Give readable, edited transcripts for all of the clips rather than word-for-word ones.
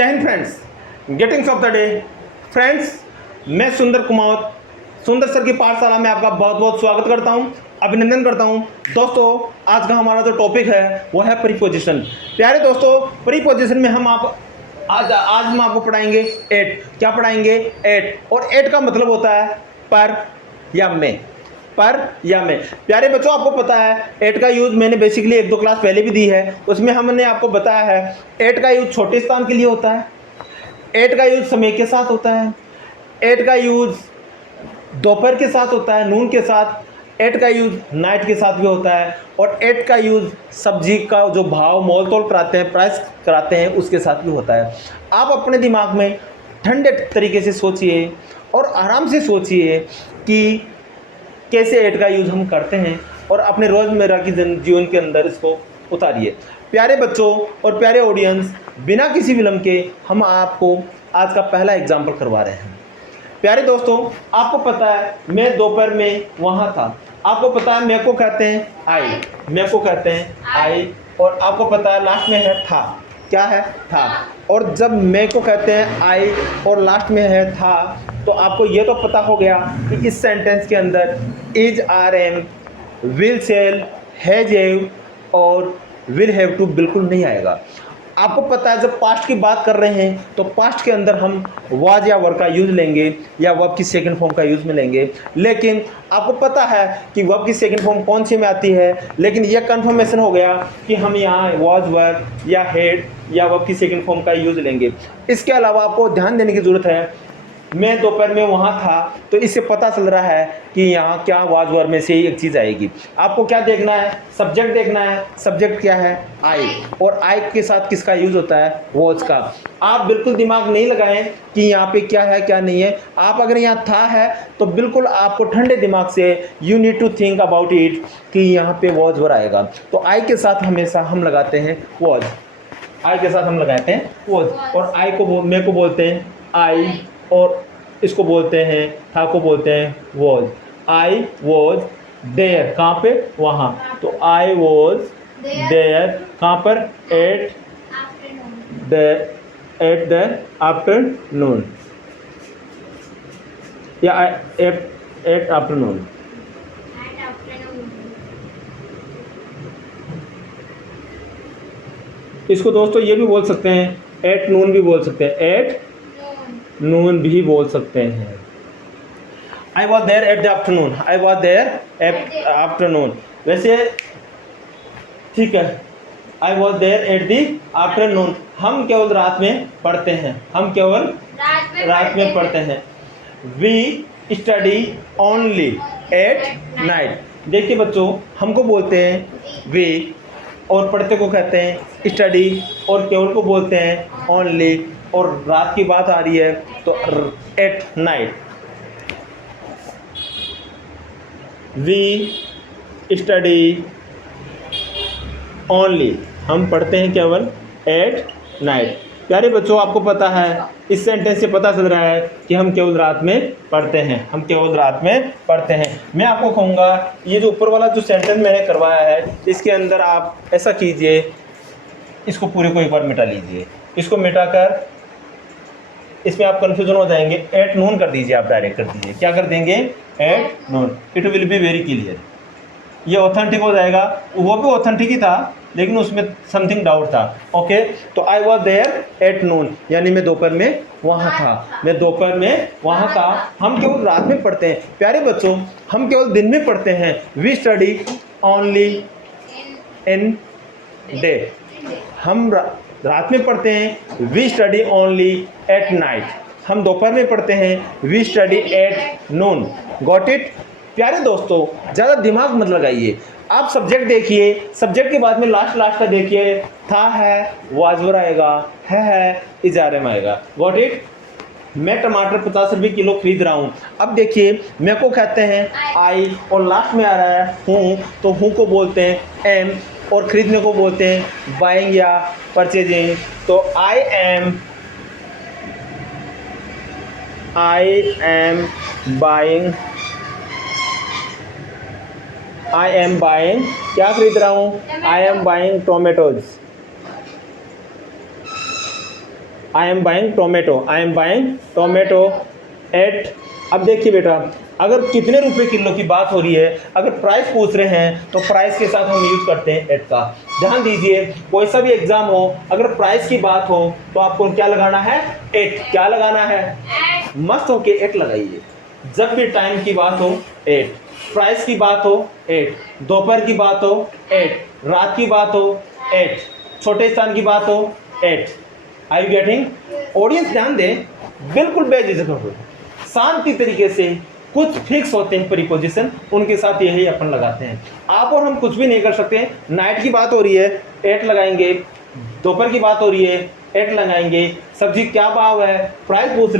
10 friends greetings of the day. Friends, मैं सुंदर कुमार सुंदर sir की पाठशाला में आपका बहुत बहुत स्वागत करता हूं, अभिनंदन करता हूं। दोस्तों, आज का हमारा जो टॉपिक है वो है प्रीपोजिशन। प्यारे दोस्तों, प्रीपोजिशन में आज हम आपको पढ़ाएंगे एट। क्या पढ़ाएंगे? एट। और एट का मतलब होता है पर या में। पर या में। प्यारे बच्चों, आपको पता है एट का यूज मैंने बेसिकली 1-2 क्लास पहले भी दी है। उसमें हमने आपको बताया है एट का यूज छोटे स्थान के लिए होता है, एट का यूज समय के साथ होता है, एट का यूज दोपहर के साथ होता है, नून के साथ, एट का यूज नाइट के साथ भी होता है, और एट का यूज सब्जी का जो भाव मोल तोल कराते हैं, प्राइस कराते हैं, उसके साथ भी होता है। आप अपने दिमाग में ठंडे तरीके से सोचिए और आराम से सोचिए कि कैसे एट का यूज हम करते हैं और अपने रोज़मर्रा की जीवन के अंदर इसको उतारिए। प्यारे बच्चों और प्यारे ऑडियंस, बिना किसी विलंब के हम आपको आज का पहला एग्जाम्पल करवा रहे हैं। प्यारे दोस्तों, आपको पता है मैं दोपहर में वहाँ था। आपको पता है मैं को कहते हैं आई, मैं को कहते हैं आई, और आपको पता है लास्ट में है था। क्या है? था। और जब मैं को कहते हैं आई और लास्ट में है था, तो आपको ये तो पता हो गया कि इस सेंटेंस के अंदर is, are, am, will, shall, has, have और विल हैव टू बिल्कुल नहीं आएगा। आपको पता है जब पास्ट की बात कर रहे हैं तो पास्ट के अंदर हम वाज या वर का यूज लेंगे या वर्ब की सेकंड फॉर्म का यूज में लेंगे। लेकिन आपको पता है कि वर्ब की सेकंड फॉर्म कौन सी में आती है, लेकिन यह कंफर्मेशन हो गया कि हम यहाँ वाज, वर या हेड या वर्ब की सेकंड फॉर्म का यूज लेंगे। इसके अलावा आपको ध्यान देने की ज़रूरत है, मैं दोपहर में वहाँ था, तो इससे पता चल रहा है कि यहाँ क्या वाज वर में से ही एक चीज़ आएगी। आपको क्या देखना है? सब्जेक्ट देखना है। सब्जेक्ट क्या है? आई। और आई के साथ किसका यूज होता है? वॉज का। आप बिल्कुल दिमाग नहीं लगाएं कि यहाँ पे क्या है क्या नहीं है। आप अगर यहाँ था है तो बिल्कुल आपको ठंडे दिमाग से you need to think about it कि यहाँ पे वॉज वर आएगा। तो आई के साथ हमेशा हम लगाते हैं वॉज। आई के साथ हम लगाते हैं वॉज, और आई को मे को बोलते हैं आई, और इसको बोलते हैं था को बोलते हैं वॉज। आई वॉज देयर, कहाँ पे? वहाँ। तो आई वॉज देयर, कहाँ पर? एट द आफ्टरनून या एट आफ्टरनून। इसको दोस्तों ये भी बोल सकते हैं, एट नून भी बोल सकते हैं, एट नून भी बोल सकते हैं। I was there at the afternoon, I was there at afternoon. वैसे ठीक है, I was there at the afternoon हम केवल रात में पढ़ते हैं, हम केवल रात में पढ़ते हैं। We study only at night. देखिए बच्चों, हमको बोलते हैं वी, और पढ़ते को कहते हैं स्टडी, और केवल को बोलते हैं ओनली, और रात की बात आ रही है तो at night. We study only, हम पढ़ते हैं केवल एट नाइट। प्यारे बच्चों, आपको पता है इस सेंटेंस से पता चल रहा है कि हम केवल रात में पढ़ते हैं, हम केवल रात में पढ़ते हैं। मैं आपको कहूँगा ये जो ऊपर वाला जो सेंटेंस मैंने करवाया है, इसके अंदर आप ऐसा कीजिए, इसको पूरे को एक बार मिटा लीजिए। इसको मिटाकर इसमें आप कन्फ्यूजन हो जाएंगे, एट नून कर दीजिए, आप डायरेक्ट कर दीजिए। क्या कर देंगे? At noon. It will be very clear. ये ऑथेंटिक हो जाएगा। वो भी ऑथेंटिक ही था, लेकिन उसमें समथिंग डाउट था। ओके, तो I was there at noon, यानी मैं दोपहर में वहाँ था, मैं दोपहर में वहाँ था। हम केवल रात में पढ़ते हैं। प्यारे बच्चों, हम केवल दिन में पढ़ते हैं। We study only in day, हम रात में पढ़ते हैं। We study only at night, हम दोपहर में पढ़ते हैं। We study at noon. Got it? प्यारे दोस्तों, ज़्यादा दिमाग मत लगाइए। आप सब्जेक्ट देखिए, सब्जेक्ट के बाद में लास्ट का देखिए, था है, वाज वर आएगा, है, इज, आर, एम आएगा। Got it? मैं टमाटर 50 रुपये किलो खरीद रहा हूँ। अब देखिए, मैं को कहते हैं आई, और लास्ट में आ रहा है हूँ, तो हूँ को बोलते हैं एम, और खरीदने को बोलते हैं बाइंग या परचेजिंग। तो I am buying, I am buying, क्या खरीद रहा हूँ? I am buying tomatoes. I am buying tomato at. अब देखिए बेटा, अगर कितने रुपए किलो की बात हो रही है, अगर प्राइस पूछ रहे हैं तो प्राइस के साथ हम यूज करते हैं एट का। ध्यान दीजिए, कोई सा भी एग्जाम हो, अगर प्राइस की बात हो तो आपको क्या लगाना है? एट। क्या लगाना है? मस्त होके एट लगाइए। जब भी टाइम की बात हो एट, प्राइस की बात हो एट, दोपहर की बात हो एट, रात की बात हो एट, छोटे स्थान की बात हो at. I you getting? Audience ध्यान दें, बिल्कुल बेझिझक हो, शांति तरीके से। कुछ फिक्स होते हैं प्रीपोजिशन, उनके साथ यही अपन लगाते हैं। आप और हम कुछ भी नहीं कर सकते। नाइट की बात हो रही है, एट लगाएंगे। दोपहर की बात हो रही है, एट लगाएंगे। सब्जी क्या भाव है, प्राइस पूछ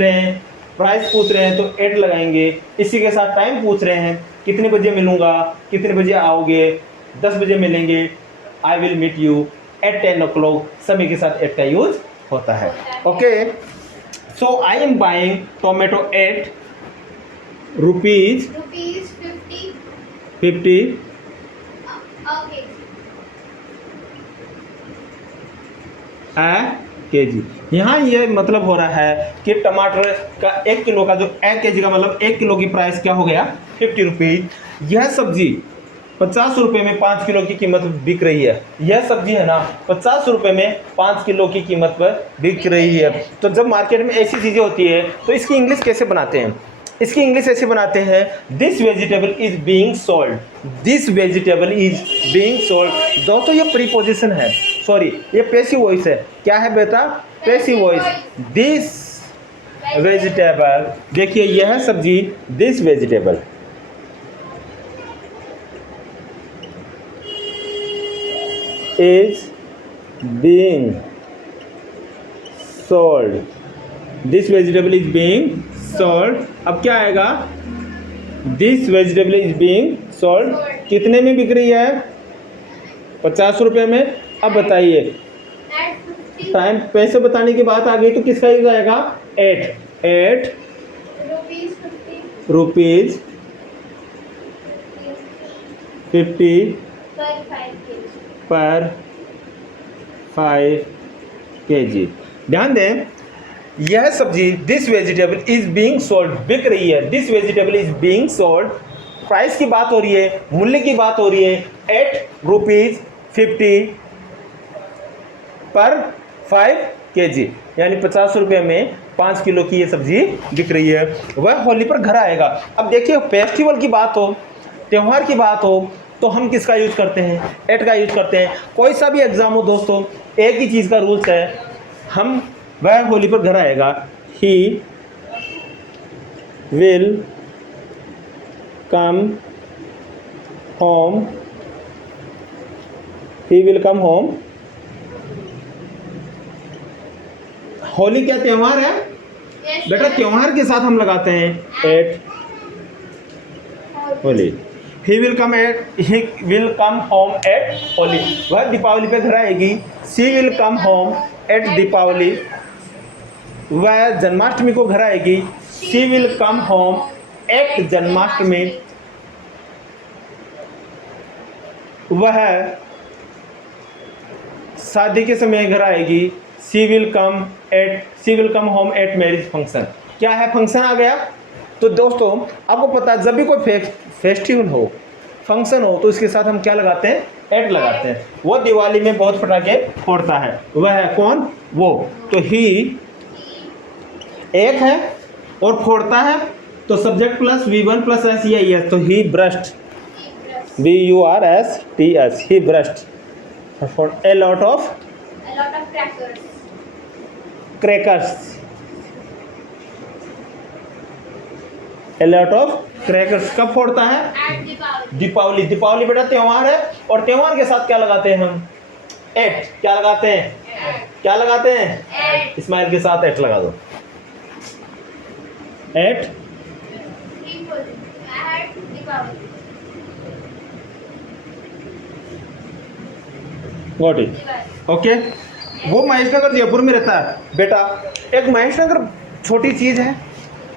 रहे हैं तो एट लगाएंगे। इसी के साथ टाइम पूछ रहे हैं, कितने बजे मिलूंगा, कितने बजे आओगे, 10 बजे मिलेंगे। I will meet you at 10 o'clock। समय के साथ एट का यूज होता है। Okay, so I am buying tomato at rupees 50 KG. यहाँ ये मतलब हो रहा है कि टमाटर का 1 किलो का जो 1 केजी का मतलब 1 किलो की प्राइस क्या हो गया? 50 रुपीज। यह सब्जी 50 रुपये में 5 किलो की कीमत बिक रही है। यह सब्जी है ना 50 रुपये में 5 किलो की कीमत पर बिक रही है। तो जब मार्केट में ऐसी चीज़ें होती है तो इसकी इंग्लिश कैसे बनाते हैं? इसकी इंग्लिश ऐसे बनाते हैं, this vegetable is being sold. This vegetable is being sold. दोस्तों ये प्रीपोजिशन है, सॉरी ये पैसिव वॉइस है। क्या है बेटा? Passive voice. दिस वेजिटेबल, देखिए यह सब्जी, this vegetable is being sold. This vegetable is being sold. अब क्या आएगा? This vegetable is being sold. कितने में बिक रही है? 50 रुपये में। अब बताइए, टाइम पैसे बताने की बात आ गई तो किसका यूज आएगा? एट रुपीज 50 पर 5 kg। ध्यान दें, यह सब्जी this vegetable is being sold बिक रही है। This vegetable is being sold, price की बात हो रही है, मूल्य की बात हो रही है, 8 रुपीज 50 पर 5 kg, यानी 50 रुपये में 5 किलो की ये सब्जी बिक रही है। वह होली पर घर आएगा। अब देखिए, फेस्टिवल की बात हो, त्यौहार की बात हो तो हम किसका यूज करते हैं? एट का यूज करते हैं। कोई सा भी एग्जाम हो दोस्तों, एक ही चीज़ का रूल्स है, हम वह होली पर घर आएगा, he will come home, he will come home. Holi क्या त्योहार है? बेटा त्योहार के साथ हम लगाते हैं at, Holi. He will come home at Holi. वह दीपावली पे घर आएगी। She will come home at Deepawali. वह जन्माष्टमी को घर आएगी। She will come home at Janmashtami. वह शादी के समय घर आएगी। She will come home at marriage function. क्या है? फंक्शन आ गया। तो दोस्तों आपको पता है, जब भी कोई फेस्टिवल हो, फंक्शन हो, तो इसके साथ हम क्या लगाते हैं? एट लगाते हैं। वो दिवाली में बहुत पटाखे फोड़ता है, वह है कौन? वो। तो ही एक है और फोड़ता है, तो subject plus V1 plus S या एस, तो he burst, BURSTS, he burst for a lot of crackers, a lot of crackers। कब फोड़ता है? दीपावली। दीपावली बेटा त्योहार है, और त्योहार के साथ क्या लगाते हैं हम? एट। क्या लगाते हैं? क्या लगाते हैं? इस्माइल के साथ एट लगा दो। Eight got it. ओके, वो महेशनगर जयपुर में रहता है बेटा। एक महेशनगर छोटी चीज है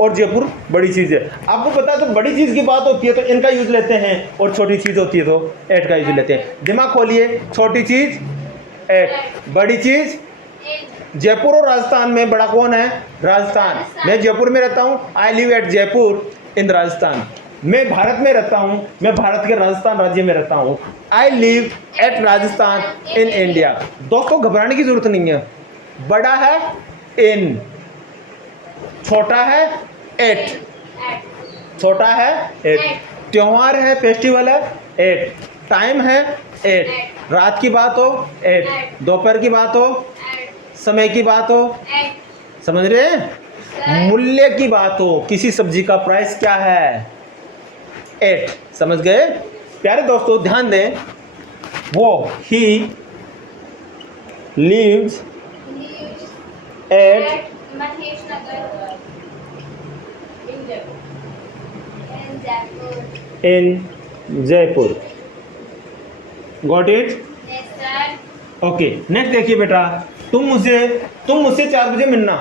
और जयपुर बड़ी चीज है। आपको पता है, तो बड़ी चीज की बात होती है तो इनका यूज लेते हैं, और छोटी चीज होती है तो एट का यूज लेते हैं। दिमाग खोलिए, छोटी चीज एट, बड़ी चीज जयपुर और राजस्थान में बड़ा कौन है? राजस्थान। मैं जयपुर में रहता हूँ, आई लिव एट जयपुर इन राजस्थान। मैं भारत में रहता हूँ, मैं भारत के राजस्थान राज्य में रहता हूँ, I live at Rajasthan in India. दोस्तों घबराने की जरूरत नहीं है, बड़ा है इन, छोटा है एट, छोटा है एट, त्योहार है फेस्टिवल है एट, टाइम है एट, रात की बात हो एट, दोपहर की बात हो, समय की बात हो, समझ रहे हैं, मूल्य की बात हो, किसी सब्जी का प्राइस क्या है, एट, समझ गए प्यारे दोस्तों। ध्यान दें, वो he lives at in Jaipur. Got it? Okay, next देखिए बेटा, तुम मुझसे 4 बजे मिलना।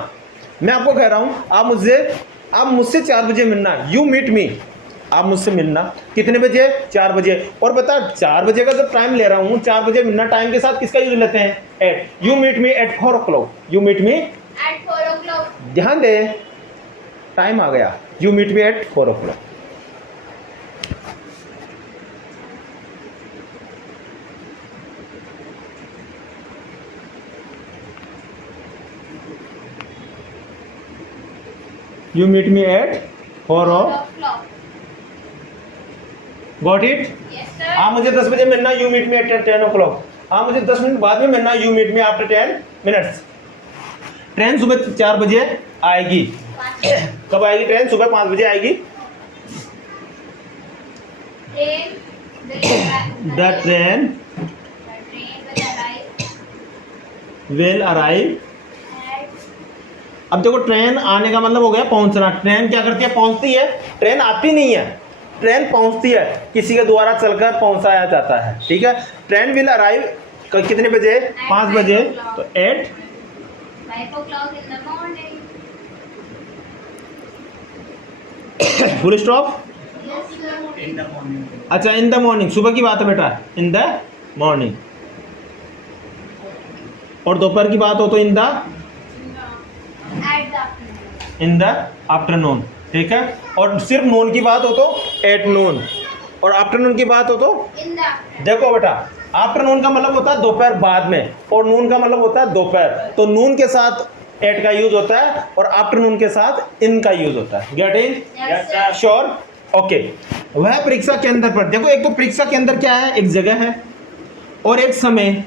मैं आपको कह रहा हूं आप मुझसे 4 बजे मिलना। यू मीट मी, आप मुझसे मिलना कितने बजे? 4 बजे। और बता 4 बजे का जब टाइम ले रहा हूं, 4 बजे मिलना, टाइम के साथ किसका यूज लेते हैं? At. You meet me at 4 o'clock। You meet me at 4 o'clock। ध्यान दे, टाइम आ गया, you meet me at 4 o'clock। You meet me at 4 o'clock. Got it? Yes, sir. आप मुझे 10 बजे मिलना, you meet me at 10 o'clock. आप मुझे 10 मिनट बाद में मिलना, you meet me after 10 minutes. Train सुबह 4 बजे आएगी। कब आएगी ट्रेन? सुबह 5 बजे आएगी। The train will arrive. अब देखो, ट्रेन आने का मतलब हो गया पहुंचना। ट्रेन क्या करती है? पहुंचती है। ट्रेन आती नहीं है, ट्रेन पहुंचती है, किसी के द्वारा चलकर पहुंचाया जाता है। ठीक है, ट्रेन विल अराइव कितने बजे? 5 बजे। तो 8 5 o'clock in the morning. Full stop. Yes, sir. In the morning. अच्छा, इन द मॉर्निंग, सुबह की बात है बेटा, इन द मॉर्निंग। और दोपहर की बात हो तो in the At the afternoon. In the afternoon. ठीक है, और सिर्फ नून की बात हो तो एट नून, और आफ्टरनून की बात हो तो In the afternoon. देखो बेटा, आफ्टरनून का मतलब होता है दोपहर बाद में, और नून का मतलब होता है दोपहर। तो नून के साथ एट का यूज होता है और आफ्टरनून के साथ इन का यूज होता है। Getting? Yes, sir. Sure? Okay. वह परीक्षा केंद्र पर, देखो एक तो परीक्षा केंद्र क्या है? एक जगह है और एक समय,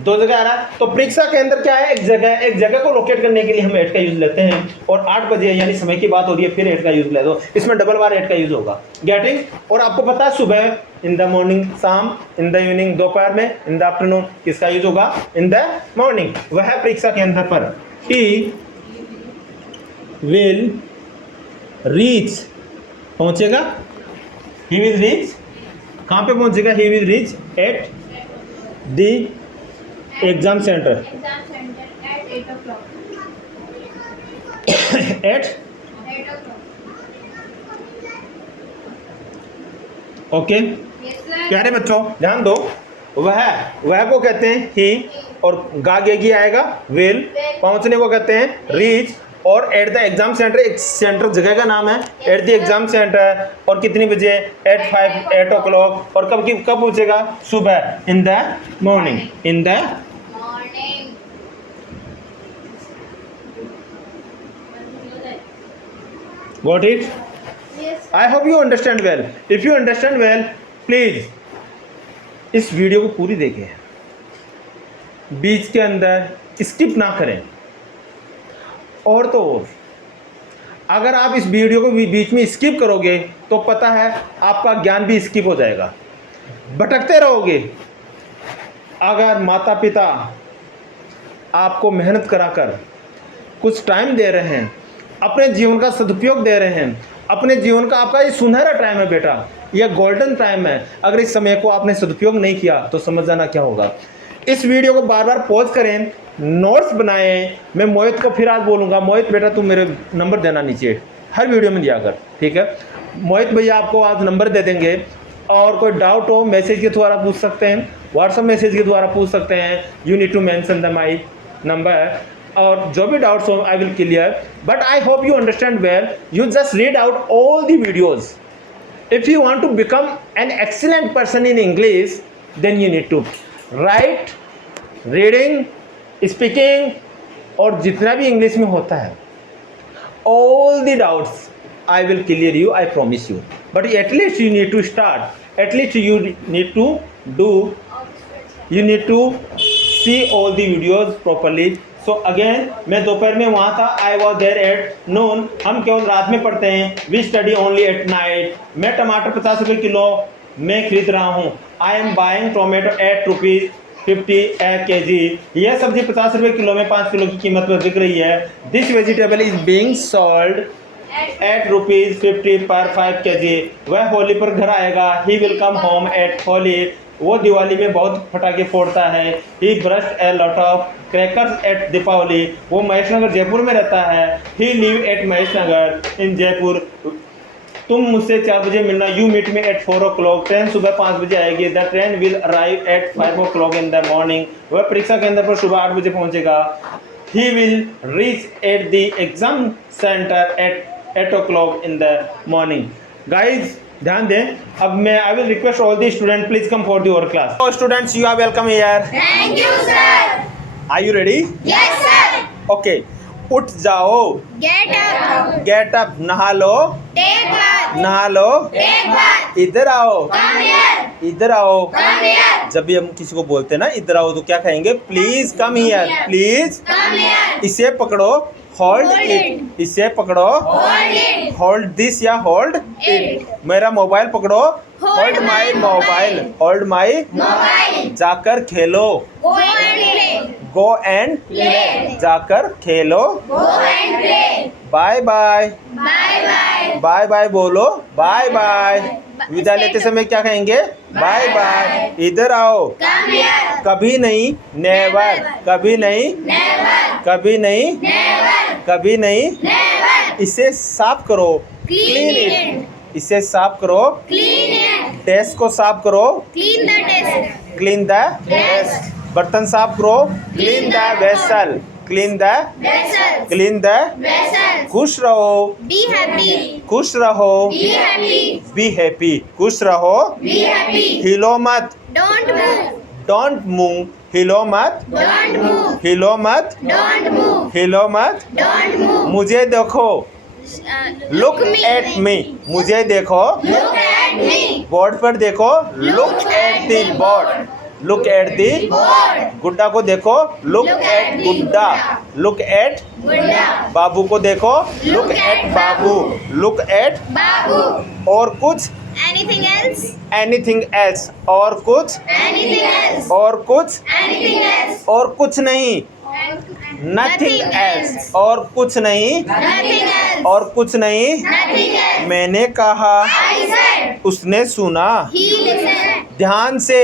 दो जगह आ रहा है। तो परीक्षा केंद्र क्या है? एक जगह है। एक जगह को लोकेट करने के लिए हम एट का यूज लेते हैं, और 8 बजे यानी समय की बात हो रही है, फिर एट का यूज ले दो, इसमें डबल बार एट का यूज होगा। गेटिंग? और आपको पता है सुबह इन द मॉर्निंग, शाम इन द इवनिंग, दोपहर में इन द आफ्टरनून, किसका यूज होगा? इन द मॉर्निंग। वह परीक्षा केंद्र पर, ही विल रीच, पहुंचेगा, ही विल रीच, कहाँ पे पहुंचेगा? He will reach at the exam center Exam center at 8 o'clock. At 8 o'clock. Okay. Yes, sir. प्यारे बच्चों ध्यान दो, वह को कहते हैं ही, और गागेगी आएगा विल, पहुंचने को कहते हैं रीच, और एट द एग्जाम सेंटर, एक सेंटर जगह का नाम है, एट द एग्जाम सेंटर, और कितनी बजे? एट 8 o'clock, और कब पहुंचेगा? सुबह, इन the morning, in the Morning. Got it? Yes. I hope you understand well. If you understand well, please इस वीडियो को पूरी देखें, बीच के अंदर स्किप ना करें। और तो और, अगर आप इस वीडियो को बीच में स्किप करोगे तो पता है आपका ज्ञान भी स्किप हो जाएगा, भटकते रहोगे। अगर माता पिता आपको मेहनत कराकर कुछ टाइम दे रहे हैं, अपने जीवन का सदुपयोग दे रहे हैं, अपने जीवन का आपका ये सुनहरा टाइम है बेटा, यह गोल्डन टाइम है, अगर इस समय को आपने सदुपयोग नहीं किया तो समझ जाना क्या होगा। इस वीडियो को बार बार पॉज करें, नोट्स बनाएं। मैं मोहित को फिर आज बोलूँगा, मोहित बेटा तू मेरे नंबर देना नीचे, हर वीडियो में दिया कर, ठीक है। मोहित भैया आपको आज नंबर दे देंगे, और कोई डाउट हो मैसेज के द्वारा पूछ सकते हैं, व्हाट्सएप मैसेज के द्वारा पूछ सकते हैं. You need to mention the my number. और जो भी डाउट्स हो I will clear. But I hope you understand well. You just read out all the videos. If you want to become an excellent person in English, then you need to write, reading, speaking और जितना भी English में होता है, all the doubts I will clear you, I promise you. But at least you need to start. At least you need to do. You need to see all the videos properly. So again मैं दोपहर में वहाँ था. I was there at noon. हम केवल रात में पढ़ते हैं. We study only at night. मैं टमाटर 50 रुपये किलो मैं खरीद रहा हूँ. I am buying tomato ₹8.50 kg. यह सब्जी 50 रुपये किलो में 5 किलो की कीमत पर बिक रही है. This vegetable is being sold ₹8.50 पर 5 kg. वह होली पर घर आएगा. He will come home at Holi. वो दिवाली में बहुत पटाखे फोड़ता है. He burst a lot of crackers at Deepawali. वो महेश नगर जयपुर में रहता है. He live at Mahesh Nagar in Jaipur. तुम मुझसे 4 बजे मिलना. You meet me at 4 o'clock. Train सुबह 5 बजे आएगी. The train will arrive at 5 o'clock in the morning. वह परीक्षा केंद्र पर सुबह 8 बजे पहुंचेगा. He will reach at the exam center at 8 o'clock in the morning. Guys ध्यान दें. अब मैं I will request all the student please come for your class. Students you are welcome here. Thank you, sir. Are you ready? Yes, sir. Okay. उठ जाओ. Get up. Get up. नहा लो. Take bath. नहा लो. Take bath. इधर आओ. Come here. इधर आओ. Come here. जब भी हम किसी को बोलते हैं ना इधर आओ तो क्या कहेंगे? Please come here. Please. Come here. इसे पकड़ो. Hold Hold it. it. इसे पकड़ो. Hold it. होल्ड दिस या होल्ड इट. It. मेरा मोबाइल पकड़ो. Hold hold my my mobile. Mobile. Hold my. Mobile. जाकर खेलो. Go and play. Go and Play. जाकर खेलो. Go and play. Bye bye. Bye bye. Bye bye बोलो. Bye bye. Bye. विदा लेते समय क्या कहेंगे? Bye bye. इधर आओ. Come here. कभी नहीं. नेवर. कभी नहीं. Never. कभी नहीं. Never. कभी नहीं. Never. इसे साफ करो. Clean Clean it. इसे साफ करो. Clean it. डेस्क को साफ करो. Clean the desk. Clean the Desk. बर्तन साफ करो. Clean the vessel. Clean the. Vessels. Clean the. Vessels. खुश रहो. Be happy. खुश रहो. Be happy. Be happy. खुश रहो. Be happy. हिलो मत. Don't move. Don't move. हिलो मत. Don't move. हिलो मत. Don't move. हिलो मत. Don't move. मुझे देखो. Look me. एट मी. मुझे देखो. Look at me. बोर्ड पर देखो. Look at the board. Look at the Board. गुड्डा को देखो. Look Look at at the gudda. Buddha. Look at Buddha. बाबू को देखो. Look Look at at Babu. Look at Babu. और कुछ. Anything else? Anything else. और कुछ. Anything else? और कुछ. Anything else? और कुछ नहीं. Nothing else. और कुछ नहीं. Nothing else. और कुछ नहीं. Nothing else. मैंने कहा. I said. उसने सुना. He listened. ध्यान से.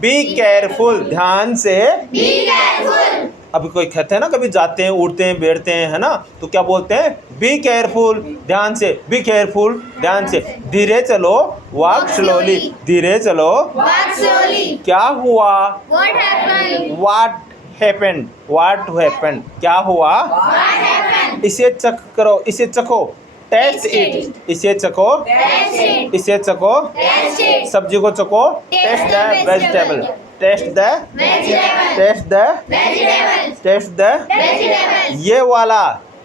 Be careful. ध्यान से. Be careful. अभी कोई कहते हैं ना कभी जाते हैं उड़ते हैं बैठते हैं है ना तो क्या बोलते हैं? Be careful. ध्यान से. Be careful. ध्यान से. धीरे चलो. Walk Walk slowly. slowly. धीरे चलो. Walk slowly. क्या हुआ? What happened? What happened? What happened? क्या हुआ? What happened? इसे चख करो. इसे चखो. Taste Taste it. it. इसे चखो. Taste it. इसे चखो. Taste it. सब्जी को चखो. Taste taste the the vegetable. vegetable. Taste the. Vegetable. Taste the. Vegetables. Taste the. Vegetables. ये वाला.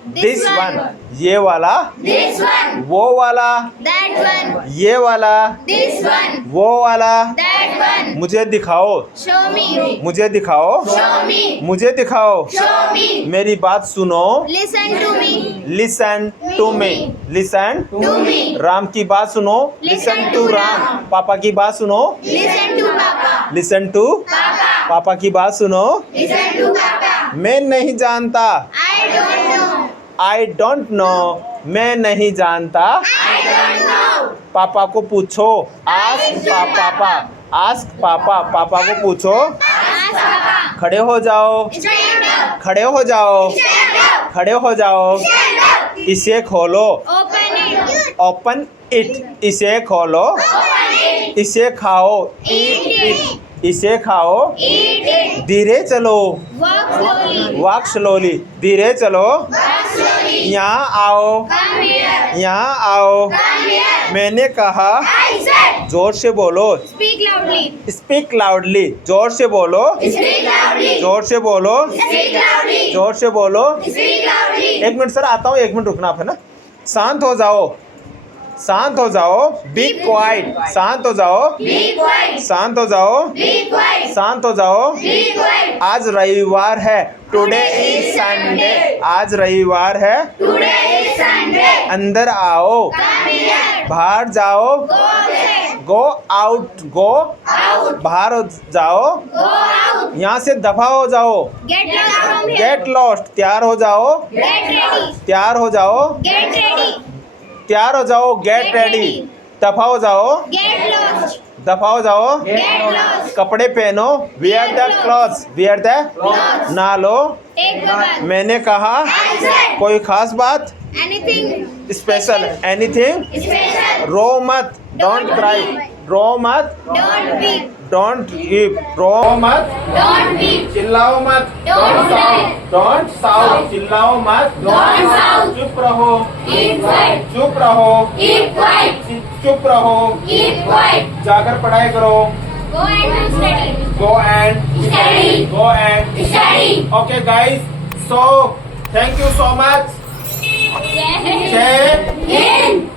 This this one. वन. ये वाला. This one. वो वाला. That one. ये वाला. This one. वो वाला. That one. मुझे दिखाओ. Show me. मुझे दिखाओ. Show me. मुझे दिखाओ. Show me. मेरी बात सुनो. Listen to me. Listen to me. Listen To me. Ram की बात सुनो. Listen listen to to Ram. Ram. पापा की बात सुनो. Listen to Papa. Listen to Papa. पापा की बात सुनो. Listen to Papa. मैं नहीं जानता. I don't know. I don't know. मैं नहीं जानता. I don't know. पापा को पूछो. आस्क पापा. आस्क पापा. पापा को पूछो. Ask Papa. खड़े हो जाओ. Stand up. खड़े हो जाओ. Stand up. खड़े हो जाओ. Stand up. इसे खोलो. Open it. Open it. इसे खोलो. Open it. इसे खाओ Eat it. इसे खाओ Eat it. धीरे चलो Walk slowly. वॉक स्लोली धीरे चलो Walk slowly. यहाँ आओ Come here. यहाँ आओ Come here. मैंने कहा I said. जोर से बोलो Speak loudly. स्पीक लाउडली जोर से बोलो Speak loudly. जोर से बोलो Speak loudly. जोर से बोलो Speak loudly. 1 मिनट सर आता हूँ 1 मिनट रुकना आप है ना शांत हो जाओ शांत हो जाओ बी क्वाइट शांत हो जाओ Be quiet. शांत हो जाओ Be quiet. शांत हो जाओ Be quiet. आज रविवार है टुडे इज संडे आज रविवार है Today is Sunday. अंदर आओ Come here. बाहर जाओ Go outside. Go out go Out. बाहर जाओ Go out. यहाँ से दफा हो जाओ Get lost from here. Get lost तैयार हो जाओ Get ready. तैयार हो जाओ Get ready. तैयार हो जाओ गेट Get रेडी ready. दफा हो जाओ Get lost. दफा हो जाओ Get lost. कपड़े पहनो wear the clothes wear the Clothes. ना लो Take the bath. मैंने कहा I said. कोई खास बात Anything स्पेशल एनीथिंग special. रो मत डोंट क्राई रो मत Don't weep. डोंट गिव रो मत Don't weep. चिल्लाओ मत Don't cry. डोंट साउट चिल्लाओ मत Don't shout. चुप रहो Keep quiet. चुप रहो Keep quiet. चुप रहो Keep quiet. जाकर पढ़ाई करो Go and study. Go and Study. Go and Study. okay guys so thank you so much Jai जय Hind.